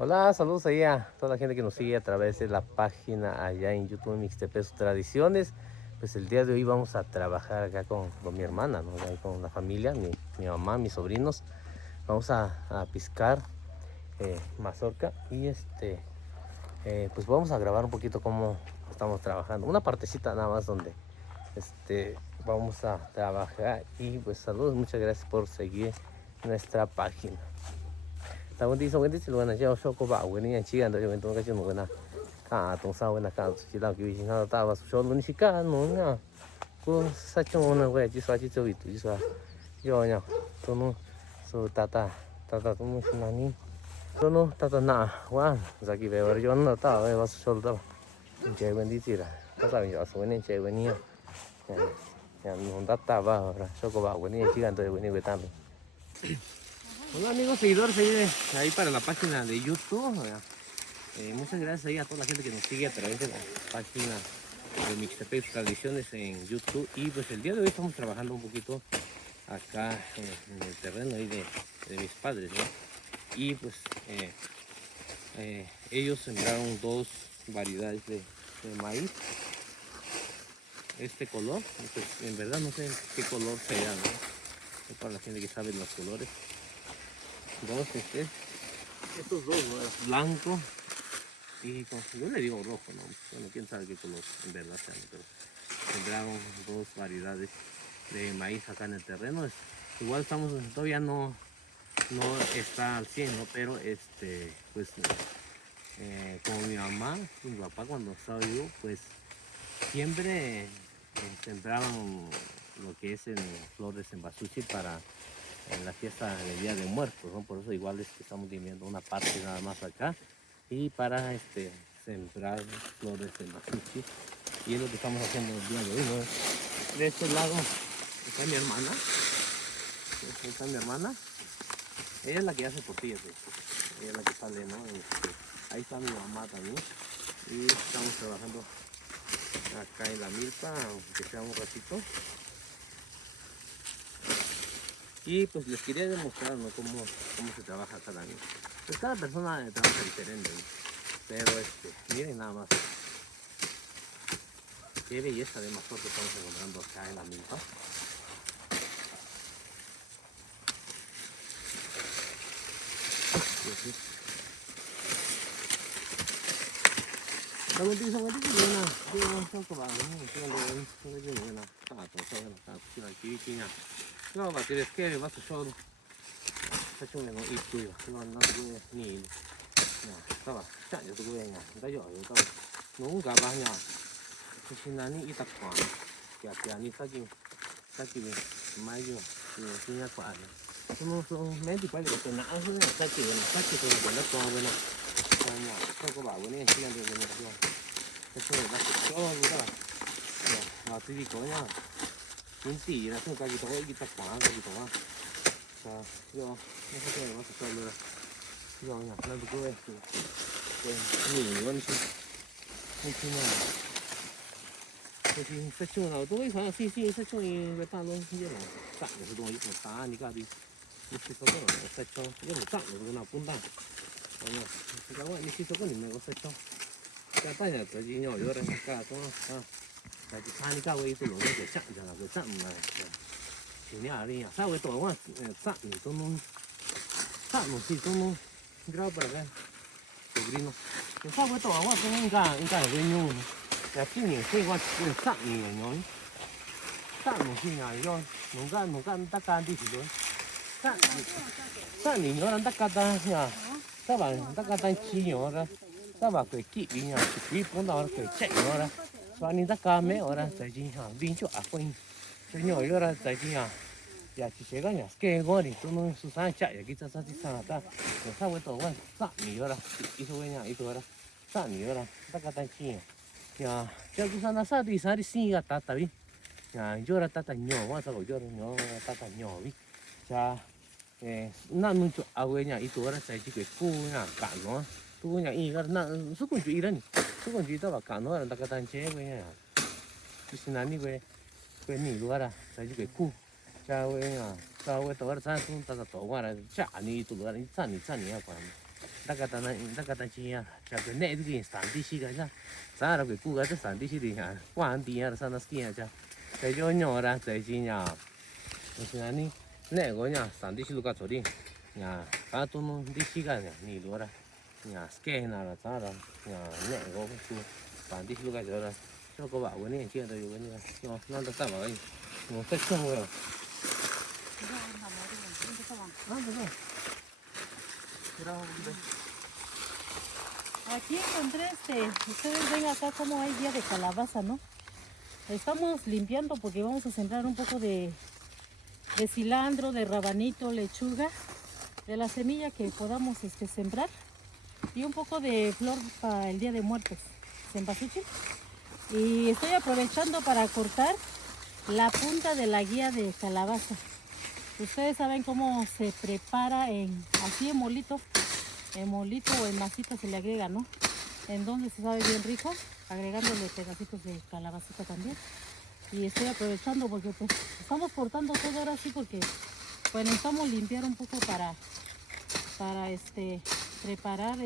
Hola, saludos ahí a toda la gente que nos sigue a través de la página allá en YouTube Mixtepec Sus Tradiciones. Pues el día de hoy vamos a trabajar acá con mi hermana, ¿no? Ahí con la familia, mi mamá, mis sobrinos. Vamos a piscar mazorca y pues vamos a grabar un poquito cómo estamos trabajando. Una partecita nada más donde vamos a trabajar y pues saludos, muchas gracias por seguir nuestra página. Tawandi so wendi silwana jao shoko ba weni yan chigan do wen tonga chino wena ka tong sa wena ka chi la ki na ta ba so lun shi ka no na ko sa chong na we ji sa ji zo itu ji sa yo nya to no so tata to mo shi na ni to no tata na wa za ki ve wer yo na ta we ba so da je wendi ji la ta sa yo so weni je weni ya ya no ta ba shoko ba weni yan chigan do weni we ta. Hola amigos seguidores ahí para la página de YouTube. Muchas gracias ahí a toda la gente que nos sigue a través de la página de Mixtepec Tradiciones en YouTube. Y pues el día de hoy estamos trabajando un poquito acá en el terreno ahí de mis padres, ¿no? Y pues ellos sembraron dos variedades de maíz. Este color, pues en verdad no sé qué color sea, ¿no? Es para la gente que sabe los colores. Dos, estos dos, ¿no? Blanco y yo le digo rojo, ¿no? Bueno, quién sabe qué color en verdad sean, pero sembraron dos variedades de maíz acá en el terreno. Igual estamos, todavía no está al 100, ¿no? Pero pues como mi mamá y mi papá cuando estaba vivo, pues siempre sembraban lo que es en flores en basuchi para en la fiesta del Día de Muertos, ¿no? Por eso igual es que estamos viviendo una parte nada más acá y para sembrar flores en basuchi, y es lo que estamos haciendo el día de hoy, ¿no? De este lado está mi hermana, ella es la que hace tortillas, ella es la que sale, ¿no? Ahí está mi mamá también y estamos trabajando acá en la milpa, aunque sea un ratito. Y pues les quería demostrar, ¿no? cómo se trabaja cada año. Pues cada persona trabaja diferente, ¿no? Pero miren nada más. Qué belleza de mazorca que estamos encontrando acá en la milpa. No, ma tienes que vas a solo. Facciamo un io, non due ni. No, stava, già io due nya, da io stava. Non ga ba nya. Ci nani ita kwa. Che ani sa chi mai io, ci nya kwa. Sono mezzi quelli che na asu ne sa chi sono quella qua quella. Nya, ko ba ne ci nya de ne io. Facciamo da solo da. No, ti dico nya. In tira, tu caghi to ita kwa, caghi to va. Io non so che cosa sto allora bisogna prendere questo non ci non facciamo dove fa sì facciamo in realtà non io non sa che dove io sta anni capi mi ci sono faccio io non sa una puntata no si trova mi ci sono con il mio faccio che poi è già di noi ora in casa no da di anni capi tu non è che sa già la cosa geniale, sai che tu sanno, sanno, sì, sono grabber che sovrino. Non sai che tu sono in casa vengono. E quindi se qua sanno noi. Sanno sì, io non can da canti sì. Sanno, io non da cata, ya. Stava da cata in ora. Stava quei chi vinya, qui ponda ora che c'è ora. Sono da came ora stai già, vincio a poi. Signore, ora stai già. Ya chỉ chế cái nhà kê qua đi tôi nói số sáng chạy cái cha cha đi sang ta rồi sao cái tổ quan sát nhiều ra ít thôi nha ít thôi ra sát nhiều ra tất cả tay chi ya cho tôi sang sát đi xin cái ta đi ya cho ra ta nhỏ quá sao cho nhỏ ta nhỏ đi cha na nun cho à cái nhà ít thôi ra chạy chỉ cái cu nhà cả nó tôi nhà ít cái na số con chú ít đấy số con chú ta bảo cả nó là tất cả tay chế cái nhà tôi xin anh đi cái nhỉ luôn ra chạy chỉ cái cu chào cái tổ ra sang chúng ta tổ qua là chả ni tụi nó chả ni à còn ta chi ya cha cái nè cái sản đi xí cái ra ra là cái cu cái sản đi xí thì à quan đi à sao nó kia cha cái chỗ nhỏ ra cái chi nhà cái này nè có nhà sản đi xí lúc cái đi nhà cá tôm nó đi xí cái nhà nhiều luôn ra nhà ske nào là sao rồi nhà nè có cái cu sản đi xí lúc cái rồi cho có bảo cái này kia rồi cái này nó được sao vậy một cách xong rồi Aquí encontré ustedes ven acá como hay día de calabaza, ¿no? Estamos limpiando porque vamos a sembrar un poco de cilantro, de rabanito, lechuga, de la semilla que podamos sembrar y un poco de flor para el Día de Muertos, cempasúchil. Y estoy aprovechando para cortar la punta de la guía de calabaza. Ustedes saben cómo se prepara así en molito o en masita se le agrega, ¿no? Entonces se sabe bien rico, agregándole pedacitos de calabacita también. Y estoy aprovechando porque pues estamos cortando todo ahora sí porque pues necesitamos limpiar un poco para preparar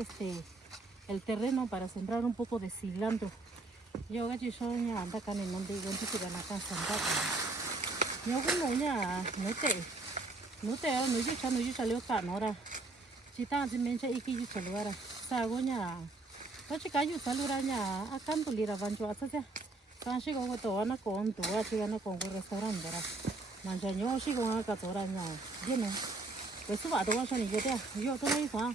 el terreno para sembrar un poco de cilantro. Yo gachi soña anda acá en donde yo antes iban acá sembrar. Yo como ya no te no yo salió canora. Si tan si mencha iki yo salió ahora. Sagoña. Có chỉ cái sao lura nhà à cam tụi lira van cho sao sao chỉ có tổ nó còn tổ chỉ nó còn có restaurant đó mà cho nhau chỉ có cái tổ ra nhà vậy nè cái số vợ tổ sao này vậy đấy yo tôi nói sao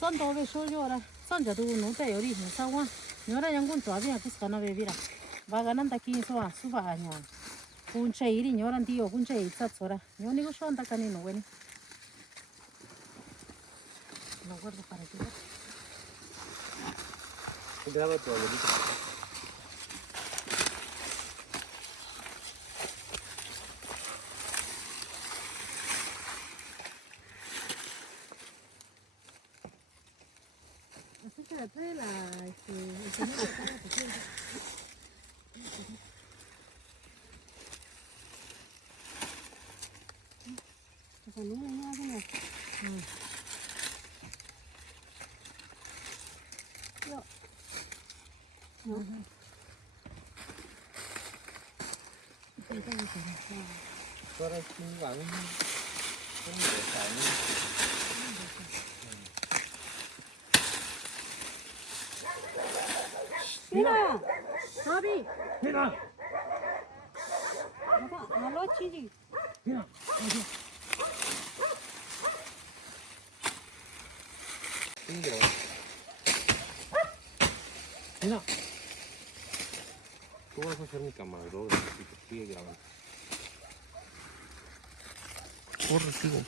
son tổ về số yo ra son cho tôi nó tới rồi sao quá nhớ ra những con chó bây giờ cái nào về bây giờ và cái năm ta kia số vợ nhà con trai đi nhớ ra đi ở con trai sát số ra nhớ này có son ta cái này nó vậy nó guardo para que graba tu abuelito. Así que la trae el señor de cada persona. Pues a mí me da como... No. Ahora sí van Mira, Javi. mira Aló, Chiri. mira mira tú vas a ser mi camarógrafo si te sigue grabando.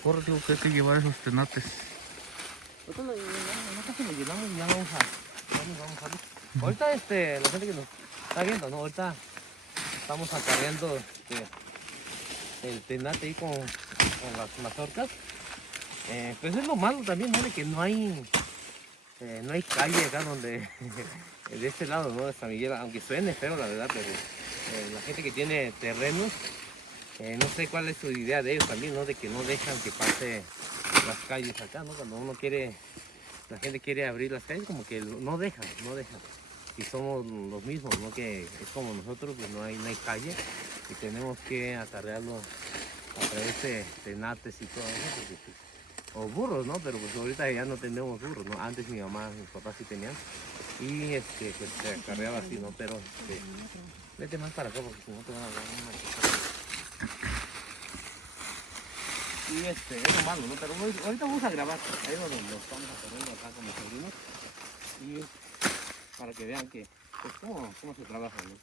Porra, tío, que hay que llevar esos tenates. Nosotros no casi lo llenamos y ya vamos a ver. Ahorita la gente que nos está viendo, ¿no? Ahorita estamos acarreando el tenate ahí con las mazorcas. Pues es lo malo también, ¿no? De que no hay calle acá donde, de este lado, ¿no? De San Miguel, aunque suene feo la verdad, pero la gente que tiene terrenos, no sé cuál es su idea de ellos también, ¿no? De que no dejan que pase las calles acá, ¿no? Cuando la gente quiere abrir las calles, como que no dejan. Y somos los mismos, ¿no? Que es como nosotros, pues no hay calle y tenemos que acarrearlo a través de tenates y todo eso, porque, pues, o burros, ¿no? Pero pues ahorita ya no tenemos burros, ¿no? Antes mi mamá, mis papás sí tenían y pues se acarreaba así, ¿no? Pero vete más para acá porque si no te van a dar una cosa. Y es lo malo, ¿no? Pero ahorita vamos a grabar, ahí es donde lo estamos acarreando acá con mis sobrinos y para que vean que, pues, cómo se trabaja, ¿no?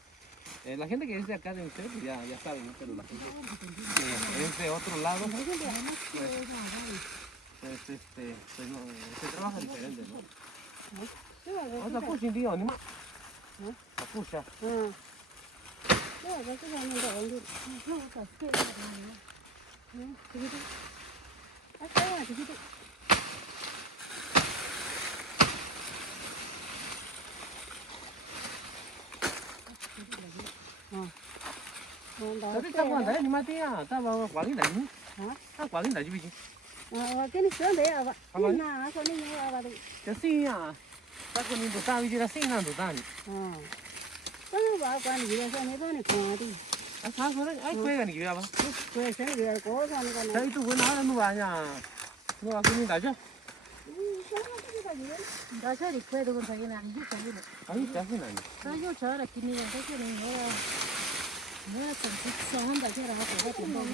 La gente que es de acá de ustedes pues ya sabe, ¿no? Pero la gente que es de otro lado, pues no, se trabaja diferente, ¿no? Otra cosa, tío, anima. La pucha. Tapi tak apa dah, ni mati ah, tak apa kuali dah ni. Ah kuali dah je biji. cái này sớm đấy à bạn. Alo. Na con này nhớ à bạn. Cái gì à? Ta còn nhìn tụi ta bây giờ là sinh nào tụi ta nhỉ? Con bảo con gì sao này con này còn đi. À sao rồi? Ai quê gần kìa ba? Quê sáng giờ có con này. Đấy tụi vừa nói là nuôi nhà. Nuôi cái gì đã chưa? Đó sao đi quê được con thấy cái này giúp cái này. Ấy cái gì này? Đó vô chờ là kinh nghiệm cái này nữa. Nữa còn thích sống tại cái là họ có tiền đâu.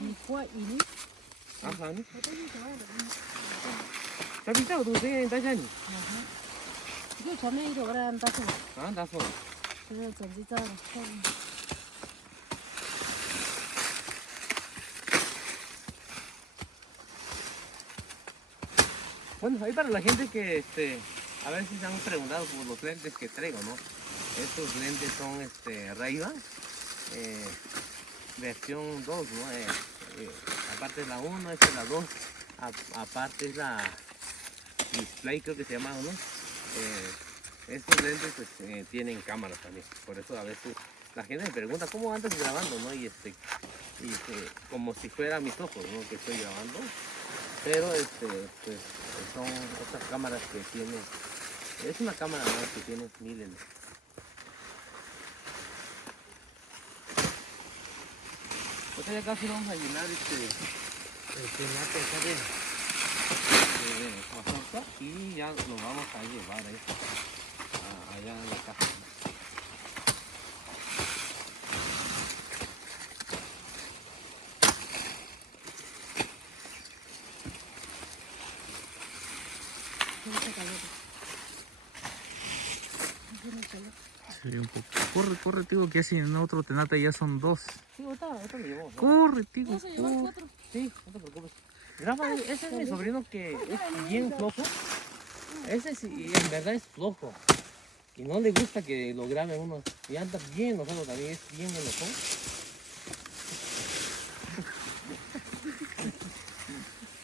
Đi qua ý. À sao nhỉ? Cái gì tao tụi thế ta chơi nhỉ? Vô chờ này rồi ra ta không. À đã rồi. Rồi chờ gì ta không. Bueno, ahí para la gente que a veces se han preguntado por los lentes que traigo, ¿no? Estos lentes son Ray-Ban, versión 2, ¿no? Aparte es la 1, esta es la 2, aparte es la display, creo que se llama, ¿no? Estos lentes pues, tienen cámaras también, por eso a veces la gente me pregunta cómo andas grabando, ¿no? Y como si fuera mis ojos, ¿no? Que estoy grabando. Pero pues son otras cámaras que tiene, es una cámara más que tiene miles. Pues ya casi vamos a llenar el penato de cadena de mazorca y ya lo vamos a llevar ahí, allá en la casa. Sí, un poco. Corre, corre, tío, que así en otro tenate ya son 2. Sí, ahorita lo llevo. Corre, tío. Vamos a llevar corre. 4. Sí, no te preocupes. Graba, ese es mi sobrino que es bien flojo. Ese sí, en verdad es flojo. Y no le gusta que lo grabe uno. Y anda bien enojado también, es bien enojado.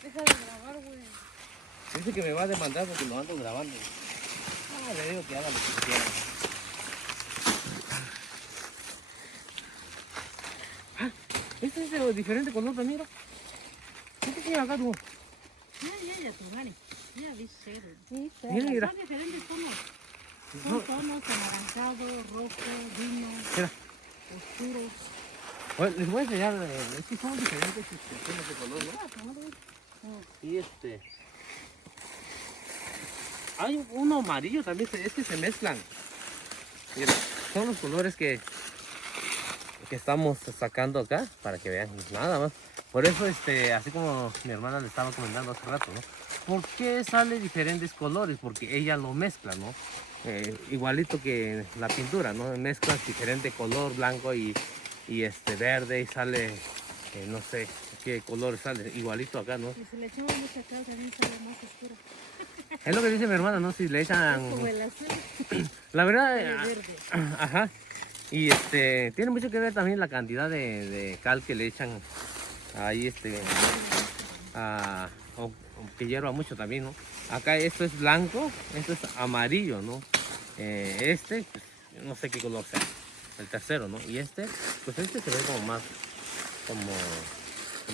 Deja de grabar, güey. Dice que me va a demandar porque lo ando grabando. Ah, le digo que haga lo que quiera. Ah, este es de diferente color también, mira. ¿Qué tiene acá tú? Ya, tu vale. Ya, viste. Mira, mira. Son diferentes tonos. Son tonos anaranjado, rojo, vino, Mira. oscuro. Bueno, les voy a enseñar, es que son diferentes tonos de color, ¿no? Y hay uno amarillo también, es que se mezclan. Mira, son los colores que estamos sacando acá para que vean nada más. Por eso, así como mi hermana le estaba comentando hace rato, ¿no? ¿Por qué sale diferentes colores? Porque ella lo mezcla, ¿no? Igualito que la pintura, ¿no? Mezclas diferente color, blanco y verde y sale, no sé qué color sale, igualito acá, ¿no? Y si le echamos mucha cal también sale más oscuro. Es lo que dice mi hermana, ¿no? Si le echan... Como el azul, La verdad, el verde. ajá. Y tiene mucho que ver también la cantidad de cal que le echan ahí, o que hierva mucho también, ¿no? Acá esto es blanco, esto es amarillo, ¿no? Pues, no sé qué color sea, el tercero, ¿no? Y pues se ve como más, como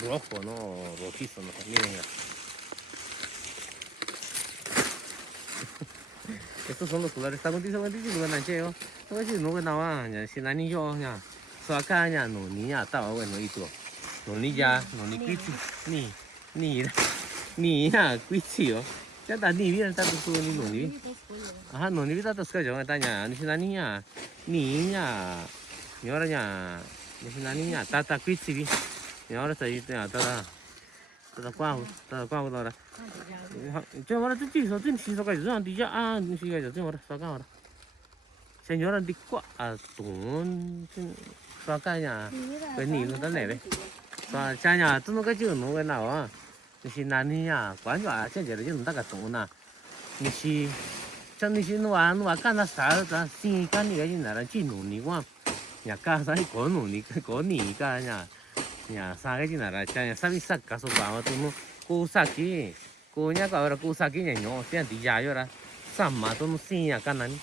rojo, ¿no? O rojizo, ¿no? Miren. Estos son los colores. Está contigo, no van a llegar. No es no van a ya si nani yo ya. So acá ya no ni ya estaba bueno y tú. No ni ya, no ni quichi, ni ya quichi yo. Ya está ni bien está tu ni no ni. Ajá, no ni vida tos que yo está ya, ni si nani ya, ni ya. Y ahora ya, ni si nani ya, ta quichi vi. Y ahora está ahí ya ta ahora. Yo ahora te digo, tú si sacas yo antes ya, ni si yo ahora saca ahora. Señora đi qua tụng sao cái nhà cái nhìn nó này đấy và cha nhà tôi nó cái chữ nó cái nào à thì xin là ni à quá nhỏ chứ giờ là chúng ta cả tụng nè ni si cho ni si nó cái nó sao ta xin cái này cái gì là chỉ nụ ni quá nhà ca sai có nụ ni có ni cái nhà sao cái gì là cha nhà sao biết sắc cả số bao tôi nó cô sắc kí cô nhà cái cô sắc kí nhà nhỏ thế thì già rồi đó sao mà tôi nó xin nhà cái này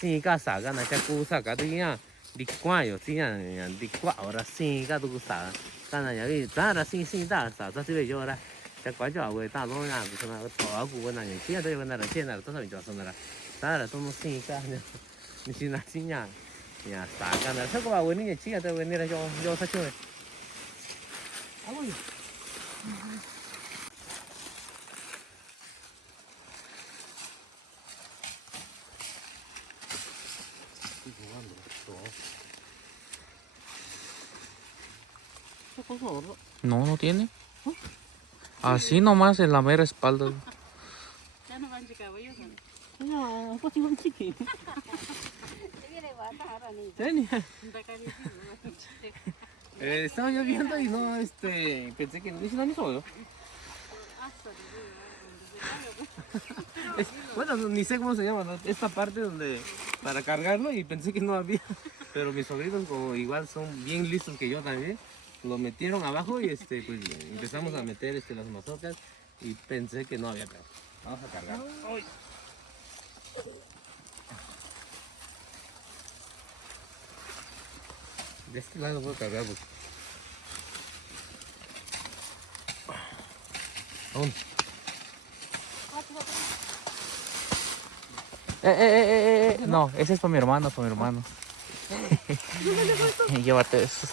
sinh cái啥个呢？在古啥个都一样，你管哟，这样样你管，我说生个都个啥，当然有当然新大早这边有了，在关照为大东啊，就是那个头骨跟那年轻都有那个现在多少年就是那个，当然都能新干的，你新那新呀，呀啥干的，这个吧，我年轻都为那个要他去。哎呦。No, no tiene. Así nomás en la mera espalda. Ya no van a caballos. No, pues igual chiqui. Estaba yo viendo y no, pensé que no hice nada solo. Bueno, ni sé cómo se llama, ¿no? Esta parte donde para cargarlo y pensé que no había, pero mis sobrinos como igual son bien listos que yo también, lo metieron abajo y pues empezamos a meter las mazorcas y pensé que no había, pero vamos a cargar. ¡Ay! De este lado puedo cargar porque... Vamos. No, ese es para mi hermano, para mi hermano. Llévate eso.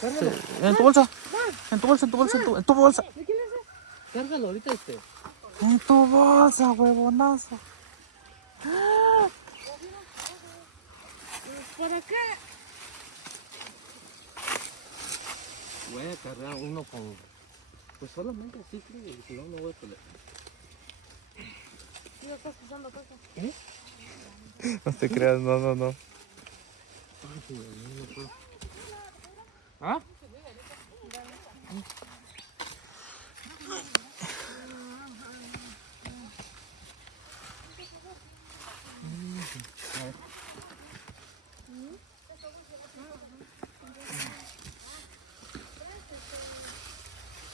En tu bolsa. En tu bolsa, en tu bolsa, en tu bolsa. Cárgalo ahorita En tu bolsa, huevonazo. Por acá. Voy a cargar uno con... Pues solamente así, creo que si no, no voy a poder. ¿Sí estás pisando cosas? ¿Eh? No te creas, no, no, no. ¿Ah?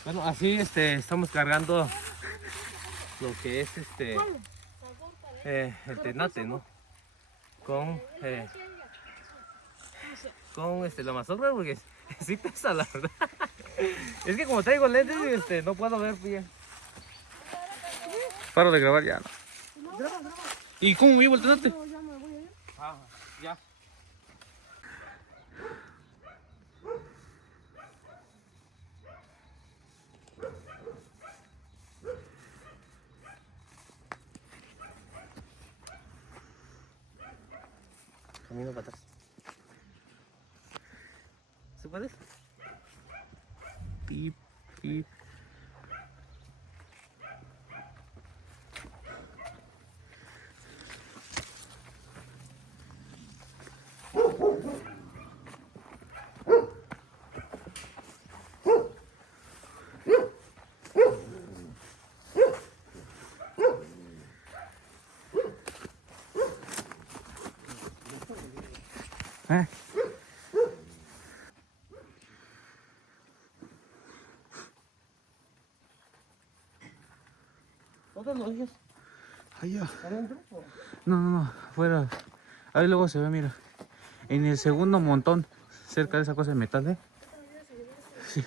Bueno, así estamos cargando lo que es el tenate, ¿no? Con la mazorca porque sí pesa la verdad. Es que como traigo lentes no puedo ver bien. Paro de grabar ya. ¿Y cómo vivo el tenate? Ah, ya. Camino para atrás. ¿Se puede? Pip, pip. ¿Dónde lo dejas? Allá. ¿Adentro? No, no, no, afuera. Ahí luego se ve, mira. En el segundo montón, cerca de esa cosa de metal, ¿eh? Sí.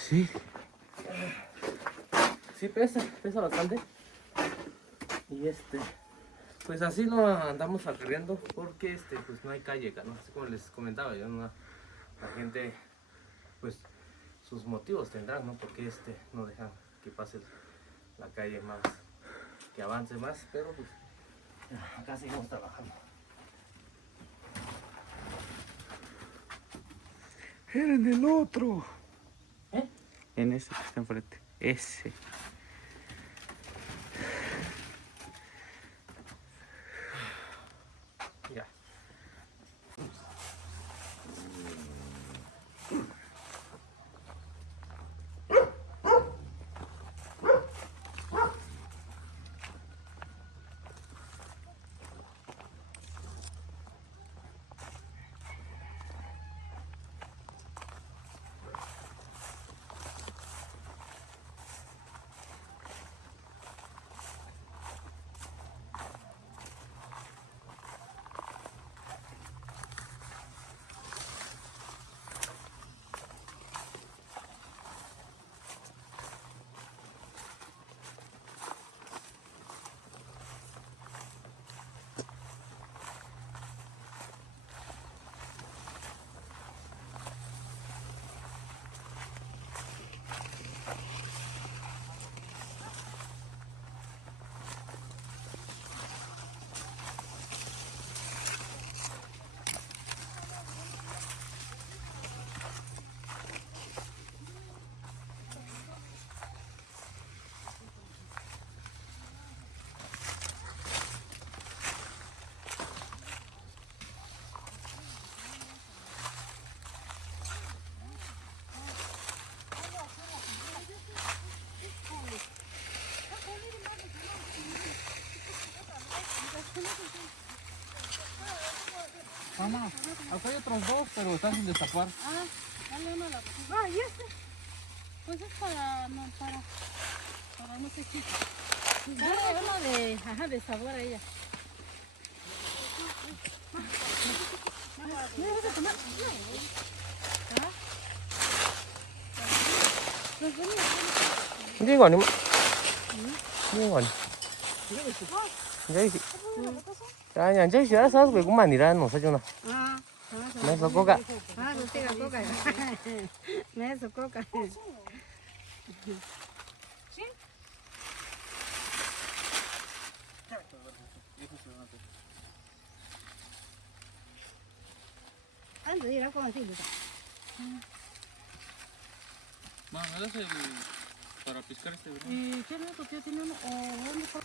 Sí. Sí pesa bastante. Y pues así lo andamos acarreando porque pues no hay calle acá, ¿no? Así como les comentaba yo, ¿no? La gente pues sus motivos tendrán, ¿no? Porque no dejan que pase la calle más, que avance más, pero pues acá seguimos trabajando. Era en el otro. ¿Eh? En ese que está enfrente. Ese. Ya. Mamá, acá hay otros dos, pero están sin destapar. Ah, dale uno a la... Ah, ¿y este? Pues es para no sé qué. Dale uno de, ajá, de sabor a ella. ¿Me vas a tomar? ¿Ah? Pues ven, Hindi ko ano. Hindi ko ano. Jadi, kaya jadi siya sa ko kumanira no sa juna. Me so coca. Ah, no tenga coca. Me eso coca. ¿Sí? Ando, dirá cómo decirlo. Mamá, ¿me das el para pescar este, verdad? ¿Y qué no? ¿Qué tiene uno? ¿O dónde está?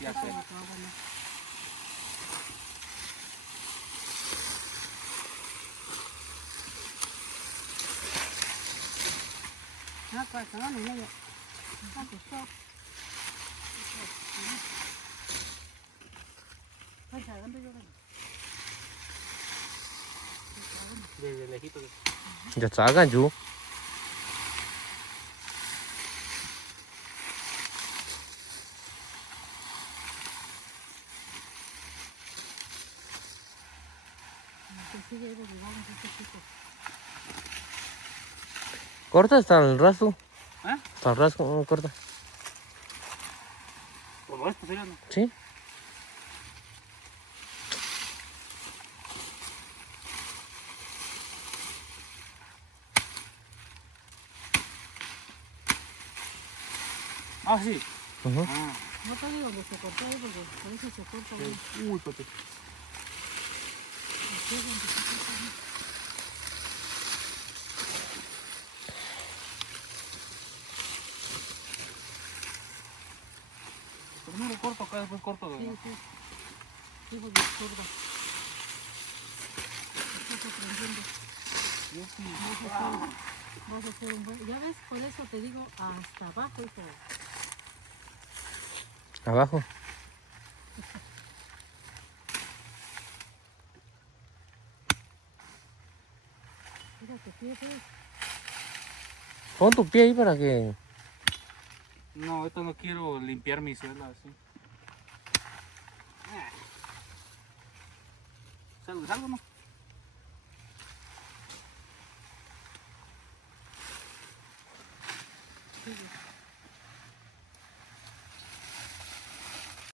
Ya sé. Ah, pues, no, no, no. Ah, pues, todo. Ay, ¿dónde yo vengo? Desde lejito. Ya 작아 주. Pues sí, llevo, digamos, este tipo. Corta hasta el rasgo. ¿Ah? Hasta el rasgo, corta. Como esto, sería, ¿no? Sí. Ah, sí. Ujú. Ah, No te digo donde se cortó ahí porque a veces se corta ahí. uy, papi. Aquí es donde se corta ahí. Primero corto acá, después corto de... Sí, sí. Sí, porque es zurda. Estás aprendiendo. Yo sí. Vas a hacer un buen... Ya ves, por eso te digo hasta abajo, hijo. Abajo. Mira tu pie, pues. Pon tu pie ahí para que... No, ahorita no quiero limpiar mi suela así. ¿Salgo no? Sí,